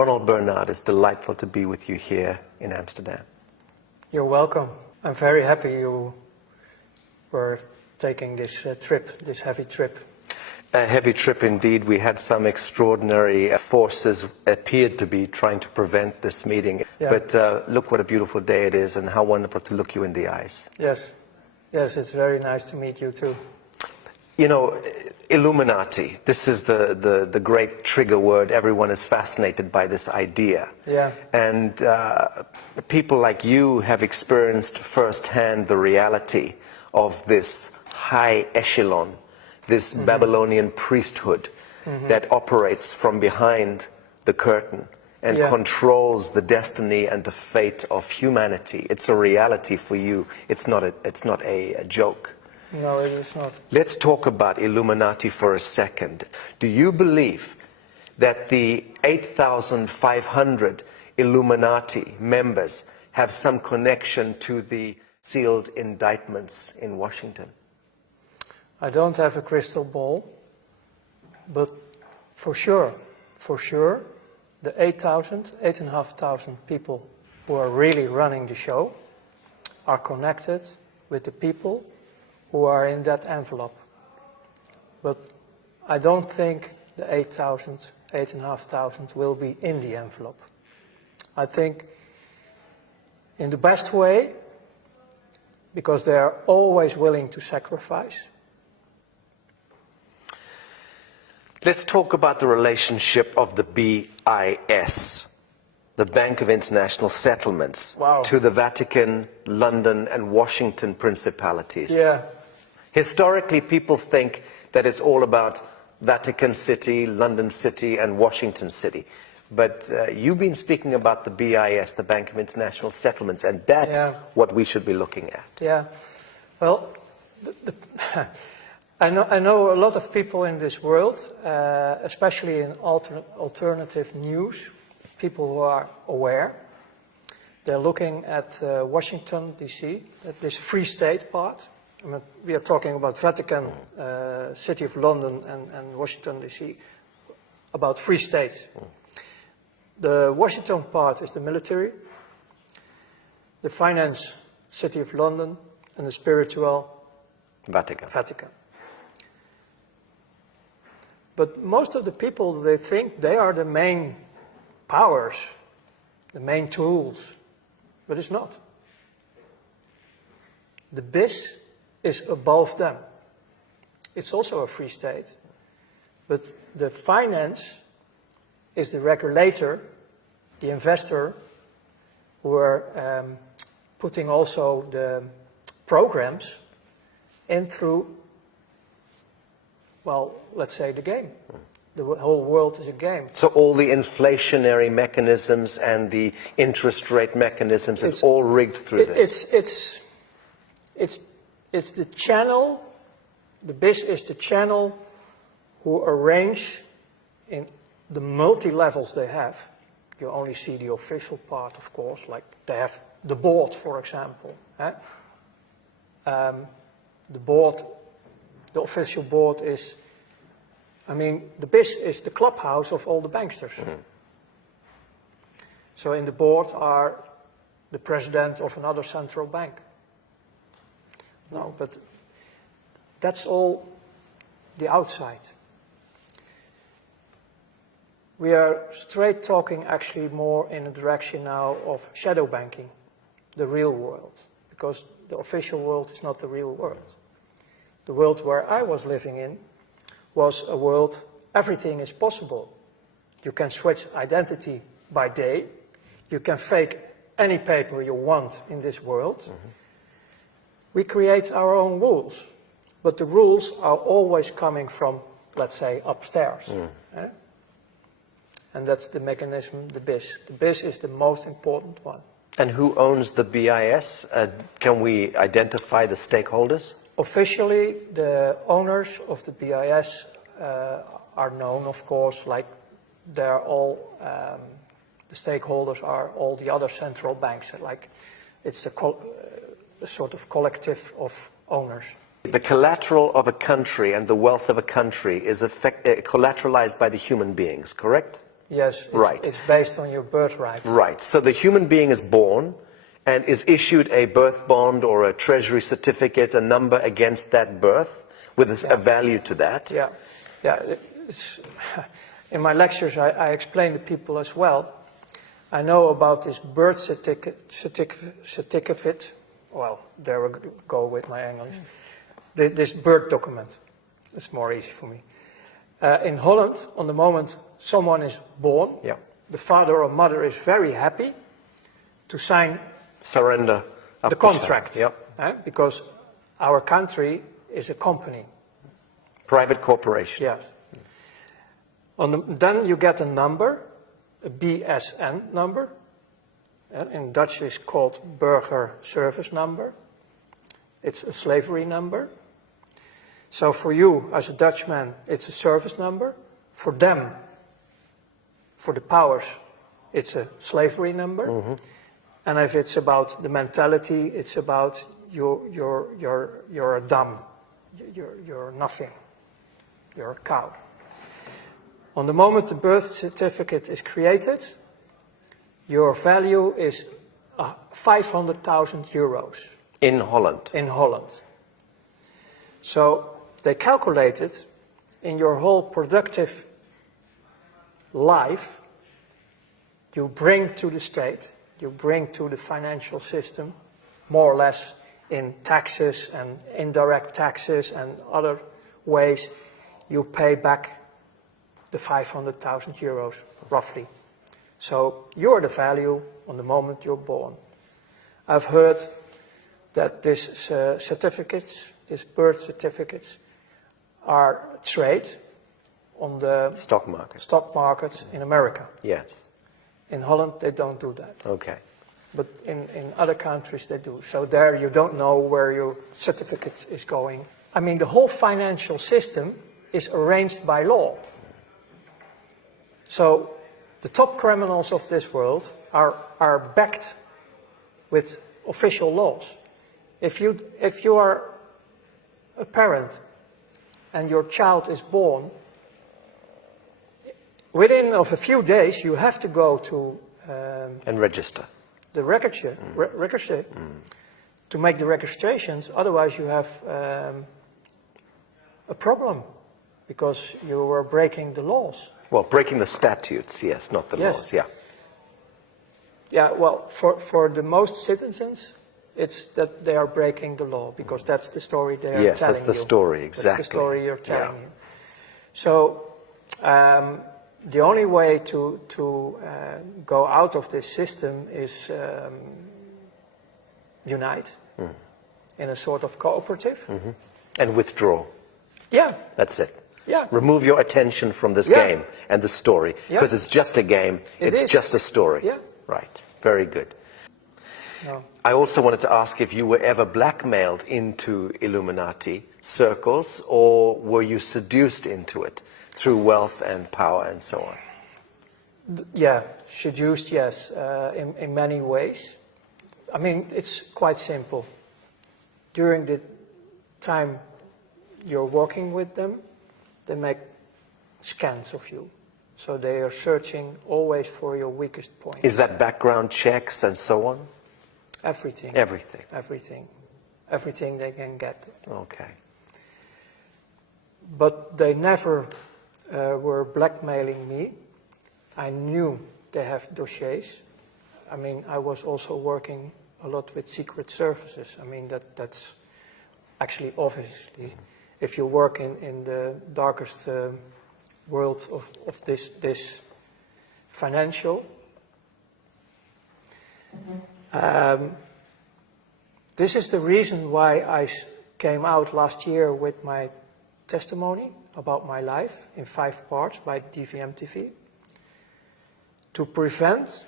Ronald Bernard, it's delightful to be with you here in Amsterdam. You're welcome. I'm very happy you were taking this trip, this heavy trip. A heavy trip indeed. We had some extraordinary forces appeared to be trying to prevent this meeting. Yeah. But look what a beautiful day it is and how wonderful to look you in the eyes. Yes, yes, it's very nice to meet you too. You know, Illuminati, this is the great trigger word. Everyone is fascinated by this idea. Yeah. And people like you have experienced firsthand the reality of this high echelon, this Babylonian priesthood that operates from behind the curtain and controls the destiny and the fate of humanity. It's a reality for you. It's not a joke. No, it is not. Let's talk about Illuminati for a second. Do you believe that the 8,500 Illuminati members have some connection to the sealed indictments in Washington? I don't have a crystal ball, but for sure, the 8,500 people who are really running the show are connected with the people who are in that envelope. But I don't think the 8,500 will be in the envelope. I think in the best way, because they are always willing to sacrifice. Let's talk about the relationship of the BIS, the Bank of International Settlements, to the Vatican, London, and Washington principalities. Yeah. Historically, people think that it's all about Vatican City, London City, and Washington City. But you've been speaking about the BIS, the Bank of International Settlements, and that's what we should be looking at. Yeah. Well, I know a lot of people in this world, especially in alternative news, people who are aware. They're looking at Washington, D.C., at this Free State part. I mean, we are talking about Vatican, City of London, and Washington, D.C., about Free States. The Washington part is the military, the finance, City of London, and the spiritual, Vatican. But most of the people, they think they are the main powers, the main tools, but it's not. The BIS is above them. It's also a free state, but the finance is the regulator, the investor, who are putting also the programs in through, well, let's say the game. The whole world is a game. So all the inflationary mechanisms and the interest rate mechanisms is all rigged through this? It's the channel, the BIS is the channel who arrange in the multi-levels they have. You only see the official part, of course, like they have the board, for example. The board, the official board is, I mean, the BIS is the clubhouse of all the banksters. So in the board are the president of another central bank. No, but that's all the outside. We are straight talking actually more in the direction now of shadow banking, the real world, because the official world is not the real world. The world where I was living in was a world, everything is possible. You can switch identity by day. You can fake any paper you want in this world. We create our own rules, but the rules are always coming from, let's say, upstairs. And that's the mechanism, the BIS. The BIS is the most important one. And who owns the BIS? Can we identify the stakeholders? Officially, the owners of the BIS are known, of course, like they're all, the stakeholders are all the other central banks. Like it's a sort of collective of owners. The collateral of a country and the wealth of a country is collateralized by the human beings, correct? Yes, Right. It's based on your birthright. Right. So the human being is born and is issued a birth bond or a treasury certificate, a number against that birth with a value to that. Yeah, yeah. In my lectures, I explain to people as well. I know about this birth certificate. Well, there we go with my English. This birth document. It's more easy for me. In Holland, on the moment someone is born, the father or mother is very happy to sign surrender the contract. Because our country is a company. Private corporation. Yes. Then you get a number, a BSN number. In Dutch it's called Burger Service Number. It's a slavery number. So for you, as a Dutchman, it's a service number. For them, for the powers, it's a slavery number. Mm-hmm. And if it's about the mentality, it's about you're a dumb, you're nothing, you're a cow. On the moment the birth certificate is created, your value is 500,000 euros. In Holland? In Holland. So they calculated in your whole productive life, you bring to the state, you bring to the financial system, more or less in taxes and indirect taxes and other ways, you pay back the 500,000 euros, roughly. So you're the value on the moment you're born. I've heard that these certificates, these birth certificates, are traded on the stock markets in America. Yes. In Holland, they don't do that. Okay. But in other countries, they do. So there you don't know where your certificate is going. I mean, the whole financial system is arranged by law. So the top criminals of this world are backed with official laws. If you are a parent and your child is born, within of a few days you have to go to and register the register to make the registrations. Otherwise, you have a problem because you are breaking the laws. Well, breaking the statutes, yes, not the laws. Yeah. Yeah. Well, for the most citizens, it's that they are breaking the law because that's the story they are telling you. Yes, that's the story, exactly. That's the story you're telling you. So the only way to go out of this system is unite in a sort of cooperative. Mm-hmm. And withdraw. Yeah. That's it. Yeah. Remove your attention from this game and the story, because it's just a game, it's just a story. Yeah. Right. Very good. No. I also wanted to ask if you were ever blackmailed into Illuminati circles, or were you seduced into it through wealth and power and so on? Yeah, seduced, yes, in many ways. I mean, it's quite simple. During the time you're working with them, they make scans of you. So they are searching always for your weakest point. Is that background checks and so on? Everything. Everything. Everything. Everything they can get. Okay. But they never were blackmailing me. I knew they have dossiers. I mean, I was also working a lot with secret services. I mean, that's actually obviously, if you work in the darkest world of this financial. This is the reason why I came out last year with my testimony about my life in 5 parts by DVM TV, to prevent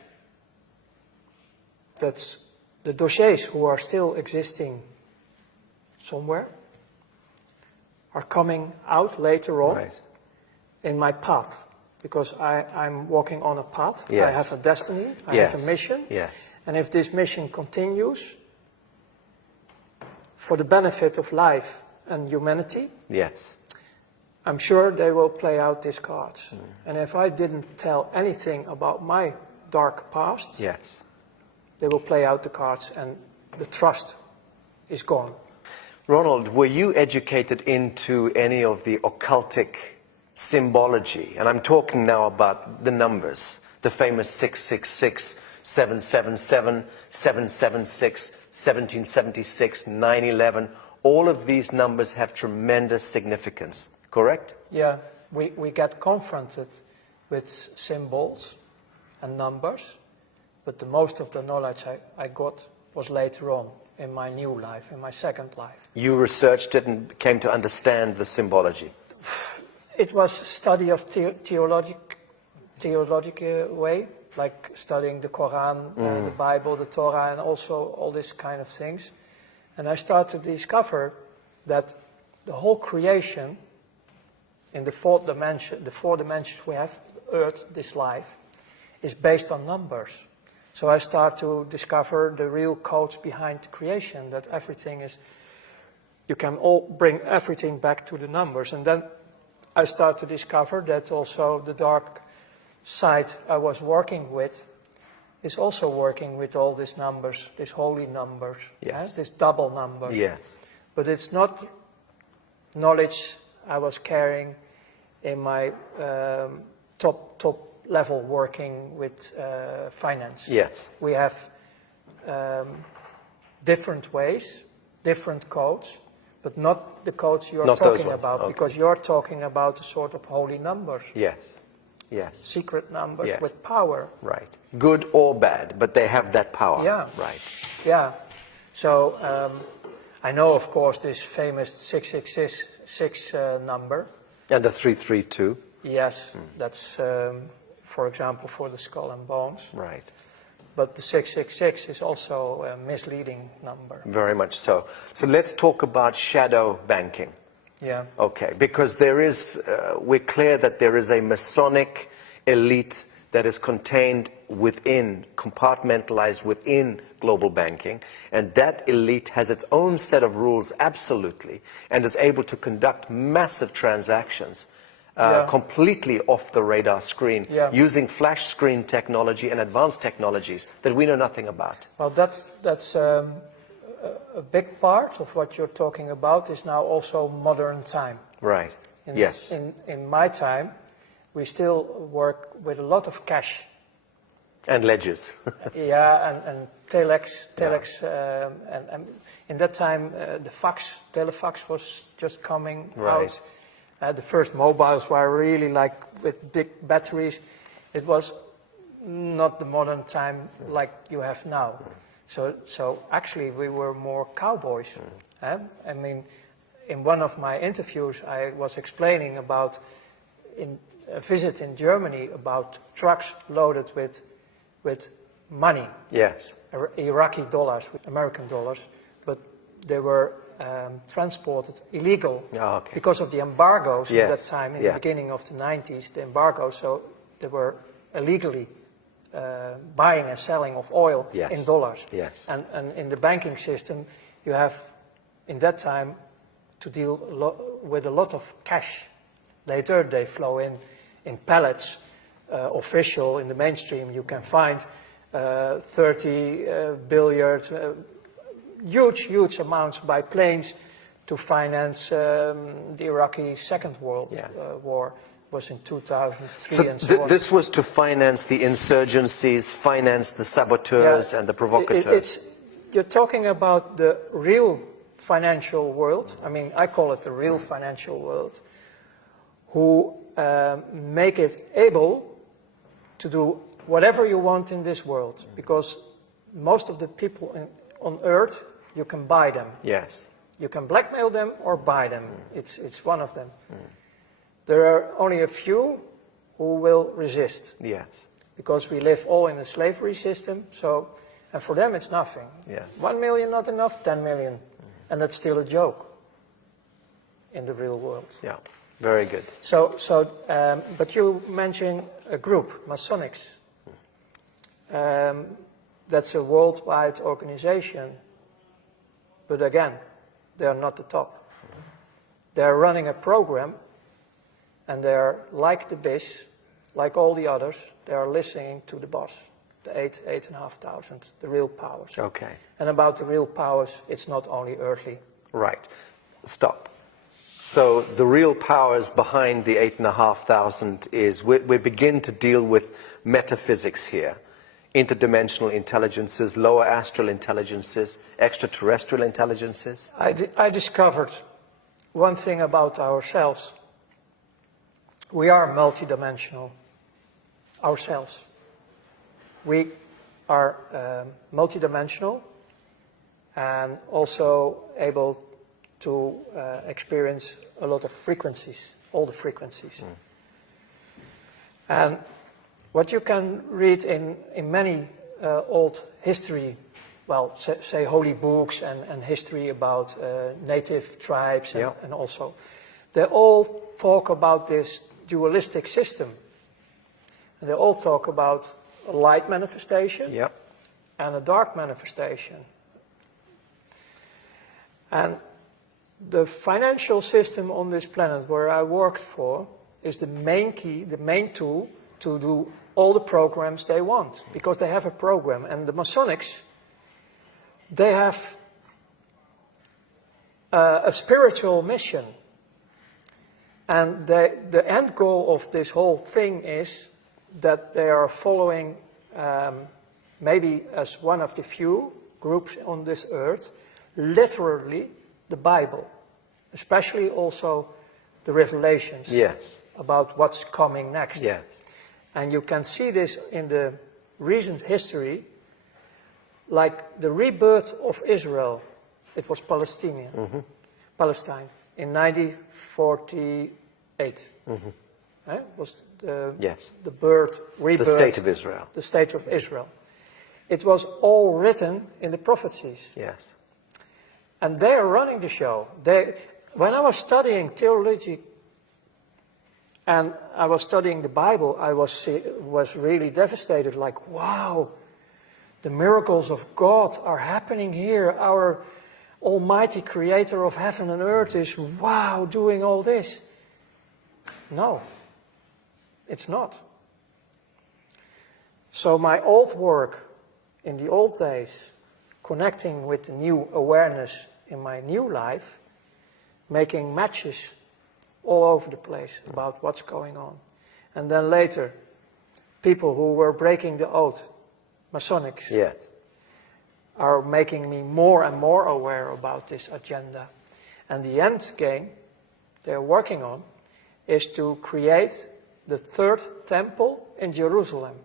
that the dossiers who are still existing somewhere are coming out later on in my path, because I'm walking on a path. Yes. I have a destiny, I have a mission, and if this mission continues for the benefit of life and humanity, I'm sure they will play out these cards. And if I didn't tell anything about my dark past, Yes. they will play out the cards and the trust is gone. Ronald, were you educated into any of the occultic symbology? And I'm talking now about the numbers, the famous 666, 777, 776, 1776, 9/11. All of these numbers have tremendous significance, correct? Yeah, we get confronted with symbols and numbers, but the most of the knowledge I got was later on in my new life, in my second life. You researched it and came to understand the symbology. It was study of theological way, like studying the Quran, the Bible, the Torah, and also all these kind of things. And I started to discover that the whole creation in the four dimensions we have, Earth, this life, is based on numbers. So I start to discover the real codes behind creation, that everything is, you can all bring everything back to the numbers. And then I start to discover that also the dark side I was working with is also working with all these numbers, these holy numbers, yes. These double numbers. Yes. But it's not knowledge I was carrying in my top level working with finance. Yes. We have different ways, different codes, but not the codes you're not those talking ones. about, Okay. because you're talking about a sort of holy numbers. Yes. Yes. Secret numbers Yes. with power. Right. Good or bad, but they have that power. Yeah. Right. Yeah. So I know, of course, this famous 666 number. And the 332. Yes, that's, for example, for the skull and bones. Right. But the 666 is also a misleading number. Very much so. So let's talk about shadow banking. Yeah. Okay, because there is, we're clear that there is a Masonic elite that is contained within, compartmentalized within global banking, and that elite has its own set of rules, absolutely, and is able to conduct massive transactions completely off the radar screen, using flash screen technology and advanced technologies that we know nothing about. Well, that's a big part of what you're talking about is now also modern time. Right. Yes. In my time, we still work with a lot of cash. And ledgers. Yeah, and telex, and in that time the telefax was just coming out. The first mobiles were really like with big batteries. It was not the modern time like you have now. So actually we were more cowboys. I mean, in one of my interviews I was explaining about in a visit in Germany about trucks loaded with money. Yes. Iraqi dollars, American dollars, but they were transported illegal because of the embargoes at that time, in the beginning of the 90s, the embargoes, so they were illegally buying and selling of oil in dollars. Yes. And in the banking system, you have, in that time, to deal with a lot of cash. Later, they flow in pallets, official, in the mainstream, you can find 30 billion, huge amounts by planes to finance the Iraqi Second World War. Was in 2003 and so on. This was to finance the insurgencies, finance the saboteurs and the provocateurs. You're talking about the real financial world. I mean, I call it the real financial world, who make it able to do whatever you want in this world, because most of the people on Earth, you can buy them. Yes. You can blackmail them or buy them. It's one of them. There are only a few who will resist. Yes. Because we live all in a slavery system, so, and for them it's nothing. Yes. 1 million not enough, 10 million. And that's still a joke in the real world. Yeah, very good. But you mentioned a group, Masonics. That's a worldwide organization. But again, they are not the top. They are running a program And they're like the BIS, like all the others, they are listening to the boss, the 8,500, the real powers. Okay. And about the real powers, it's not only earthly. Right. Stop. So the real powers behind the 8,500 is we begin to deal with metaphysics here. Interdimensional intelligences, lower astral intelligences, extraterrestrial intelligences. I discovered one thing about ourselves. We are multidimensional, ourselves. We are multidimensional and also able to experience a lot of frequencies, all the frequencies. And what you can read in many old history, well, say holy books and history about native tribes and also, they all talk about this dualistic system. And they all talk about a light manifestation and a dark manifestation. And the financial system on this planet where I worked for is the main key, the main tool to do all the programs they want, because they have a program. And the Masonics, they have a spiritual mission. And the end goal of this whole thing is that they are following, maybe as one of the few groups on this earth, literally the Bible, especially also the Revelations about what's coming next. And you can see this in the recent history, like the rebirth of Israel. It was Palestine in 1948. Was the rebirth, the state of Israel. The state of Israel. It was all written in the prophecies. And they are running the show. When I was studying theology and I was studying the Bible, I was really devastated, like, wow, the miracles of God are happening here. Our almighty creator of heaven and earth is, wow, doing all this. No, it's not. So my old work in the old days, connecting with the new awareness in my new life, making matches all over the place about what's going on. And then later, people who were breaking the oath, Masonics, are making me more and more aware about this agenda. And the end game they're working on is to create the third temple in Jerusalem.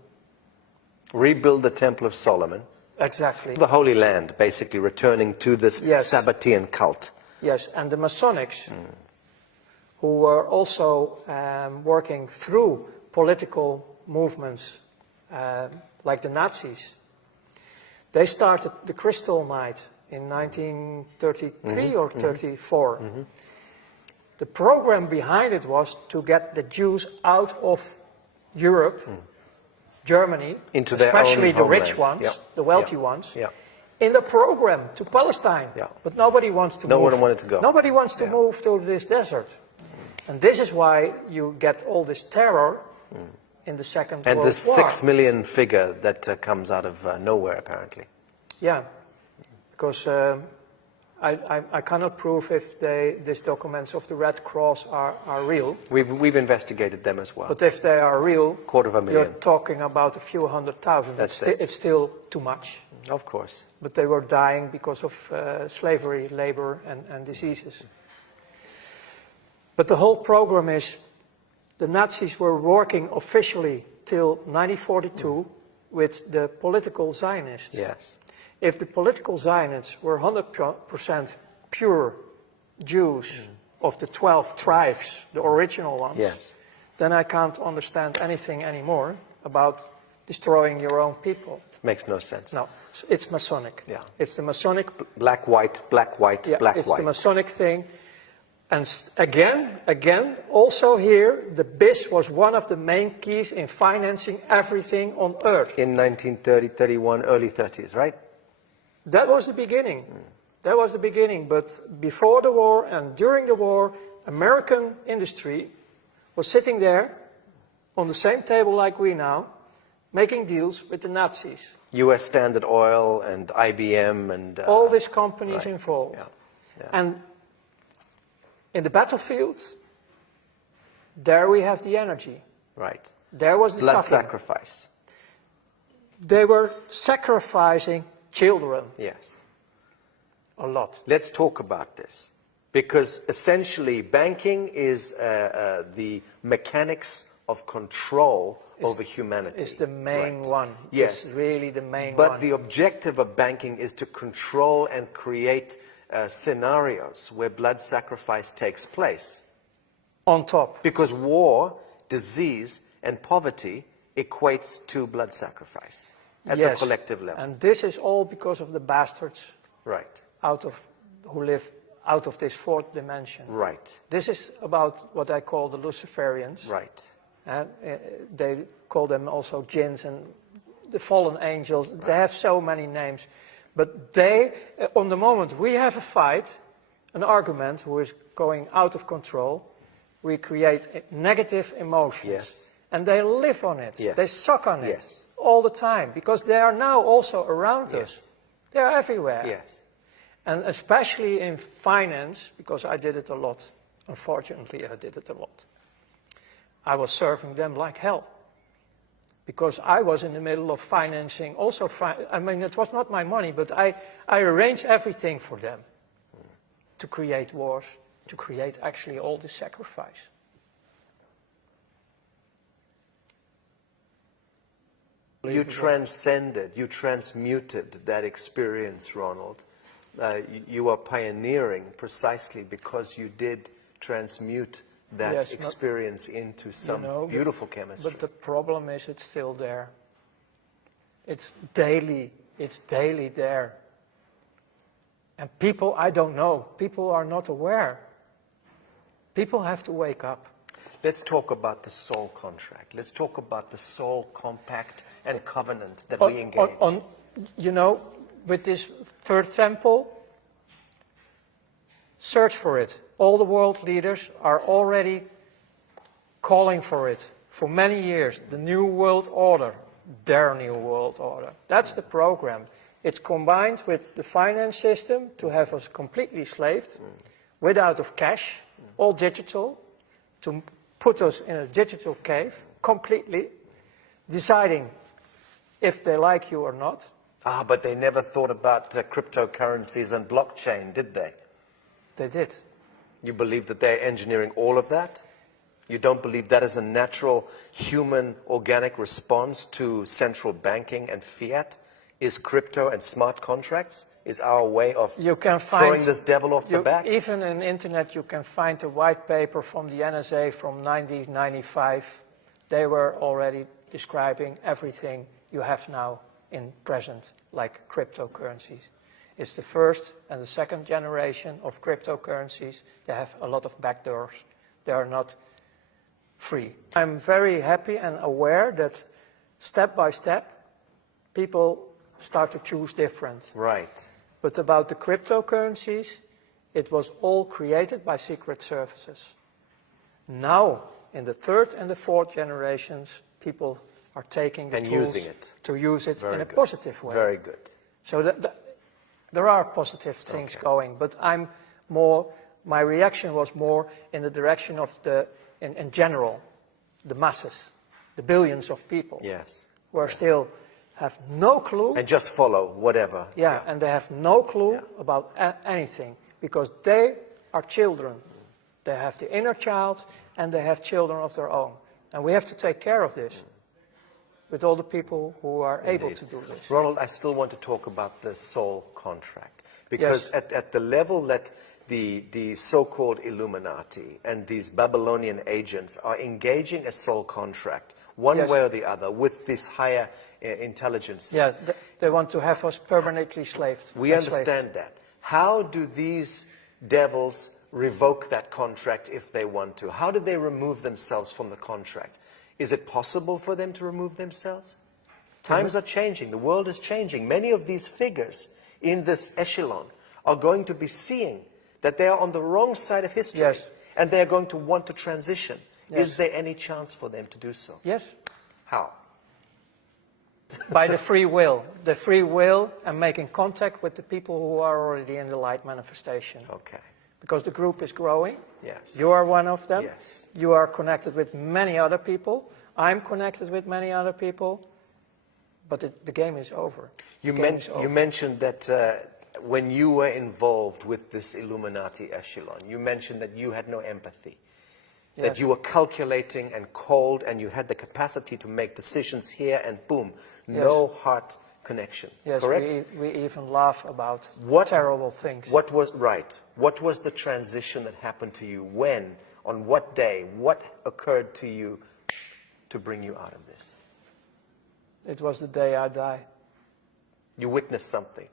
Rebuild the Temple of Solomon. Exactly. The Holy Land, basically returning to this Sabbatean cult. Yes, and the Masonics, who were also working through political movements like the Nazis, they started the Crystal Night in 1933 or 34. The program behind it was to get the Jews out of Europe, Germany, into especially their own the rich ones, the wealthy ones, in the program to Palestine. But nobody wants to move. No one wanted to go. Nobody wants to move to this desert. And this is why you get all this terror in the Second World War. And the 6 million figure that comes out of nowhere, apparently. Yeah, because I cannot prove if these documents of the Red Cross are real. We've investigated them as well. But if they are real, 250,000. you're talking about a few 100,000. It's still too much. Of course. But they were dying because of slavery, labor, and diseases. But the whole program is, the Nazis were working officially till 1942 with the political Zionists. If the political Zionists were 100% pure Jews of the 12 tribes, the original ones, then I can't understand anything anymore about destroying your own people. Makes no sense. No, it's Masonic. It's the Masonic... Black, white, black, white, black, it's white. The Masonic thing. And again, also here, the BIS was one of the main keys in financing everything on earth. In 1930, 31, early 30s, right? That was the beginning. That was the beginning. But before the war and during the war, American industry was sitting there on the same table like we now, making deals with the Nazis. US Standard Oil and IBM and... all these companies right. involved. Yeah. Yeah. And in the battlefield, there we have the energy. Right. There was the Blood suffering. sacrifice. They were sacrificing children Yes. a lot. Let's talk about this. Because essentially banking is the mechanics of control over humanity. It's the main Right. one. Yes. It's really the main But one. the objective of banking is to control and create scenarios where blood sacrifice takes place. On top. Because war, disease, and poverty equates to blood sacrifice at the collective level. And this is all because of the bastards Right. who live out of this fourth dimension. Right. This is about what I call the Luciferians. Right. And they call them also jinns and the fallen angels. They have so many names. But they, on the moment we have a fight, an argument who is going out of control, we create negative emotions. Yes. And they live on it. Yes. They suck on it Yes. all the time because they are now also around Yes. us. They are everywhere. Yes. And especially in finance, because I did it a lot. Unfortunately, I did it a lot. I was serving them like hell. Because I was in the middle of financing also, I mean, it was not my money, but I arranged everything for them to create wars, to create actually all this sacrifice. You transcended, you transmuted that experience, Ronald. You are pioneering precisely because you did transmute that Yes, experience into some beautiful chemistry. But the problem is it's still there. It's daily there. And people, I don't know, people are not aware. People have to wake up. Let's talk about the soul contract. Let's talk about the soul compact and covenant that we engage. You know, with this third temple, search for it. All the world leaders are already calling for it for many years. The New World Order, their New World Order. That's the program. It's combined with the finance system to have us completely slaved, without of cash, all digital, to put us in a digital cave, completely, deciding if they like you or not. Ah, but they never thought about cryptocurrencies and blockchain, did they? They did. You believe that they're engineering all of that? You don't believe that is a natural human organic response to central banking and fiat? Is crypto and smart contracts? Is our way of throwing this devil off the back? Even on the internet you can find a white paper from the NSA from 1995. They were already describing everything you have now in present, like cryptocurrencies. It's the first and the second generation of cryptocurrencies. They have a lot of backdoors. They are not free. I'm very happy and aware that step by step, people start to choose different. Right. But about the cryptocurrencies, it was all created by secret services. Now, in the third and the fourth generations, people are taking the tools using it. to use it in a good. positive way. Very good. So there are positive things going, but my reaction was more in the direction of in general, the masses, the billions of people who are still have no clue. And just follow whatever. Yeah, and they have no clue about anything because they are children. They have the inner child and they have children of their own. And we have to take care of this with all the people who are able to do this. Ronald, I still want to talk about the soul contract because at the level that the so-called Illuminati and these Babylonian agents are engaging a soul contract one way or the other with these higher intelligences. Yeah, they want to have us permanently slaved. We understand that. How do these devils revoke that contract if they want to? How do they remove themselves from the contract? Is it possible for them to remove themselves? Times are changing. The world is changing. Many of these figures in this echelon are going to be seeing that they are on the wrong side of history. And they are going to want to transition Yes. Is there any chance for them to do so? Yes. How? By the free will and making contact with the people who are already in the light manifestation. Okay. Because the group is growing. Yes. You are one of them. Yes. You are connected with many other people. I'm connected with many other people. But the game is over. You mentioned that when you were involved with this Illuminati echelon, you mentioned that you had no empathy. That Yes. you were calculating and cold and you had the capacity to make decisions here and boom, no heart connection. Yes, correct? we even laugh about What- terrible things. What was right? What was the transition that happened to you? When? On what day? What occurred to you to bring you out of this? It was the day I died. You witnessed something.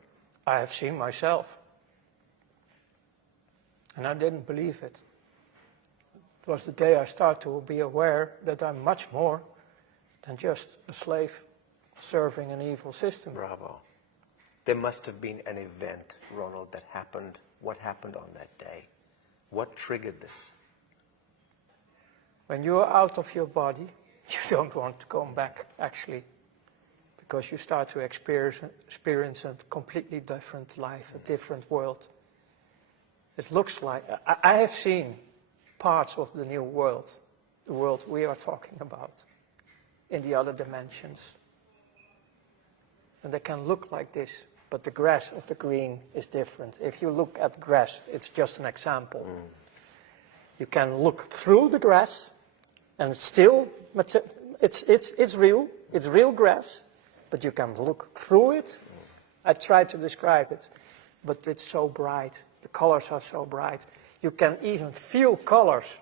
I have seen myself. And I didn't believe it. It was the day I started to be aware that I'm much more than just a slave serving an evil system. Bravo. There must have been an event, Ronald, that happened. What happened on that day? What triggered this? When you're out of your body, you don't want to come back, actually. Because you start to experience a completely different life, a different world. It looks like, I have seen parts of the new world, the world we are talking about, in the other dimensions. And they can look like this, but the grass of the green is different. If you look at grass, it's just an example. You can look through the grass, and still, it's real grass, but you can look through it. I tried to describe it, but it's so bright. The colors are so bright. You can even feel colors.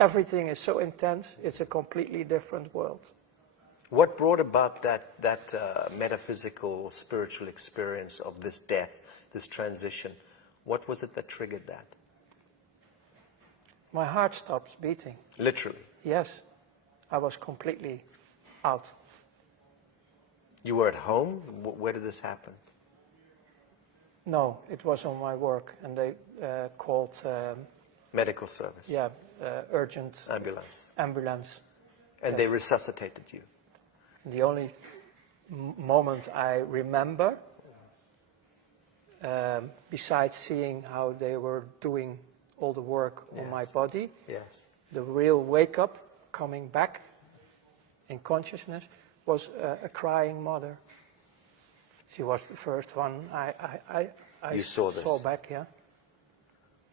Everything is so intense, it's a completely different world. What brought about that metaphysical, spiritual experience of this death, this transition? What was it that triggered that? My heart stops beating. Literally. Yes, I was completely out. You were at home? Where did this happen? No, it was on my work, and they called... Medical service? Yeah, urgent Ambulance. ambulance. And Yes. they resuscitated you? The only moment I remember, besides seeing how they were doing all the work on my Yes. body, Yes. the real wake-up, coming back in consciousness, was a crying mother. She was the first one I You saw this. back, yeah.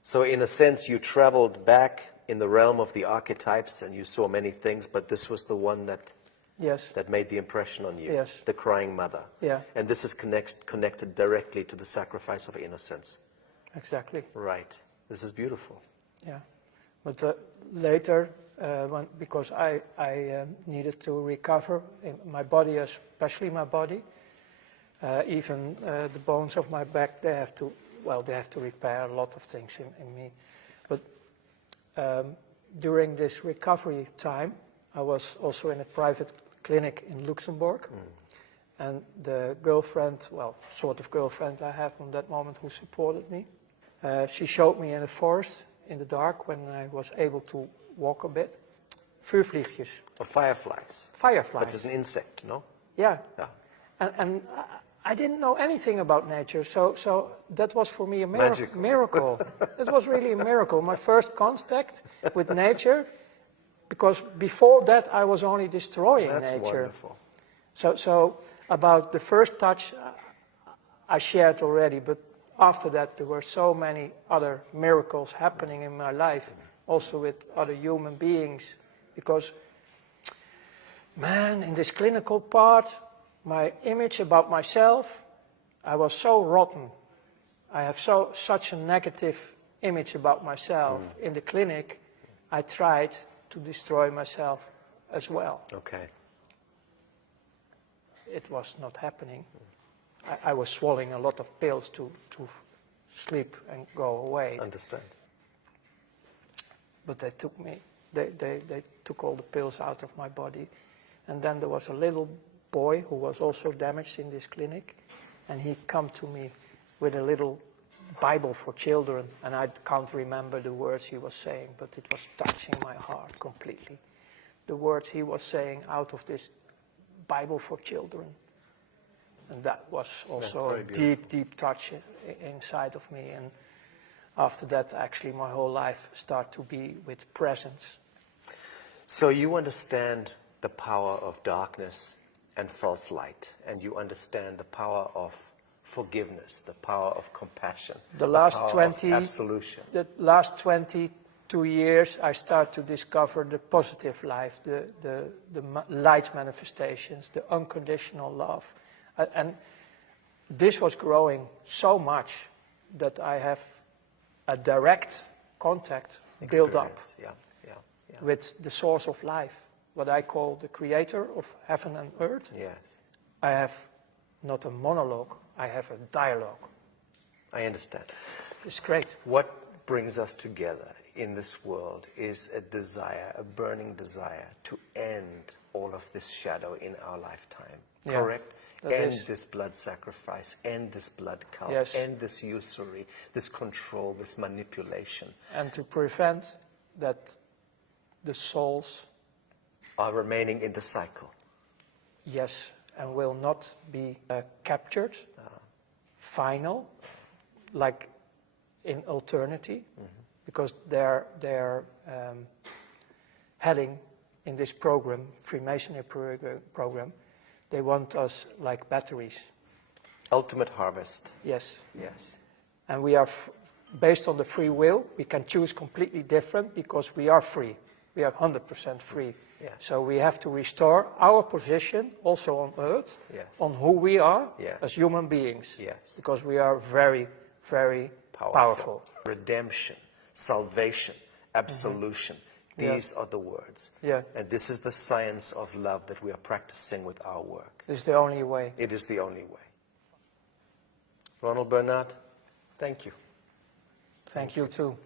So in a sense, you traveled back in the realm of the archetypes and you saw many things, but this was the one that Yes, made the impression on you, Yes. the crying mother. Yeah. And this is connected directly to the sacrifice of innocence. exactly, Right. This is beautiful. yeah. But later, because I needed to recover in my body, especially my body, even the bones of my back, they have to repair a lot of things in me. But during this recovery time, I was also in a private clinic in Luxembourg. And the girlfriend, well, sort of girlfriend I have from that moment who supported me, she showed me in the forest, in the dark, when I was able to walk a bit, vuurvliegjes, Or fireflies. fireflies. But it's an insect, no? Yeah. Yeah. And I didn't know anything about nature, so that was for me a Magical. miracle. It was really a miracle. My first contact with nature, because before that I was only destroying That's nature. wonderful. So about the first touch I shared already, but after that there were so many other miracles happening in my life, also with other human beings, because, man, in this clinical part, my image about myself, I was so rotten. I have such a negative image about myself. In the clinic, I tried to destroy myself as well. Okay. It was not happening. I was swallowing a lot of pills to sleep and go away. Understand. But they took me, they took all the pills out of my body. And then there was a little boy who was also damaged in this clinic. And he come to me with a little Bible for children, and I can't remember the words he was saying, but it was touching my heart completely. The words he was saying out of this Bible for children. And that was also a deep, deep touch inside of me. And after that, actually, my whole life started to be with presence. So you understand the power of darkness and false light, and you understand the power of forgiveness, the power of compassion, The last power of absolution. The last 22 years, I start to discover the positive life, the light manifestations, the unconditional love. And this was growing so much that I have a direct contact built up with the source of life, what I call the creator of heaven and earth. Yes. I have not a monologue, I have a dialogue. I understand. It's great. What brings us together in this world is a desire, a burning desire to end all of this shadow in our lifetime. Yeah, correct? End this blood sacrifice, end this blood cult, Yes. end this usury, this control, this manipulation. And to prevent that the souls, Are remaining in the cycle. yes, and will not be captured, final, like in eternity, because they're heading in this program, Freemasonry program, they want us like batteries. Ultimate harvest. Yes. Yes. And we are, based on the free will, we can choose completely different because we are free. We are 100% free. Yes. So we have to restore our position also on earth, Yes. on who we are Yes. as human beings. Yes. Because we are very, very powerful. Redemption, salvation, absolution. These are the words. Yeah. And this is the science of love that we are practicing with our work. This is the only way. It is the only way. Ronald Bernard, thank you. Thank you too.